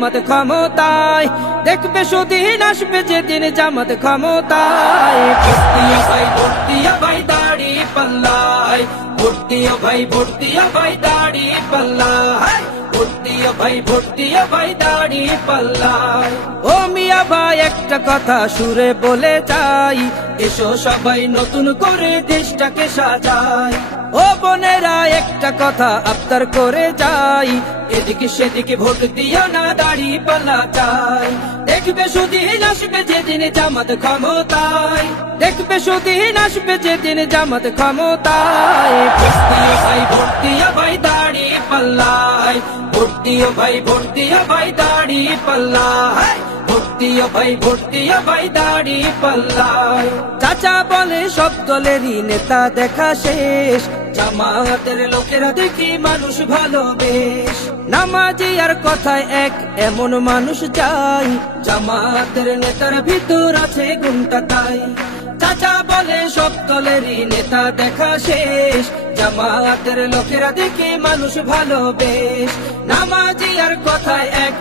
জামাত ক্ষমতায়, দেখবে সুদিন আসবে যেদিন জামাত ক্ষমতায়। ভোট দিও ভাই, ভোট দিও ভাই দাড়ি পাল্লায়, ভোট দিও ভাই, ভোট দিও ভাই দাড়ি পাল্লায়, ভোট দিও ভাই, ভোট দিও ভাই দাড়ি পাল্লায়। ও মিয়া ভাই একটা কথা সুরে বলে যাই, এসো সবাই নতুন করে দেশটাকে সাজাই। ও বোনেরা একটা কথা আবদার করে যাই, এদিকে সেদিকে ভোট দিও না, দাড়ি পাল্লা চাই। দেখবে সুদিন আসবে যেদিন জামাত ক্ষমতায়, দেখবে সুদিন আসবে যেদিন জামাত ক্ষমতায়। ভোট দিও ভাই, ভোট দিও ভাই দাড়ি পাল্লায়, ভোট দিও ভাই, ভোট দিও ভাই দাড়ি পাল্লায়, ভোট দিও ভাই, ভোট দিও ভাই দাড়ি পাল্লায়। চাচা বলে সব দলেরই নেতা দেখা শেষ, জামাতের লোকেরা দেখি মানুষ ভালো বেশ। নামাজি আর কথায় এক এমন মানুষ চাই, জামাতের নেতার ভিতর আছে গুণটা তাই। চাচা বলে সব দলেরই নেতা দেখা শেষ, জামাতের লোকেরা দেখে মানুষ ভালো বেশ। নামাজি আর কথায় এক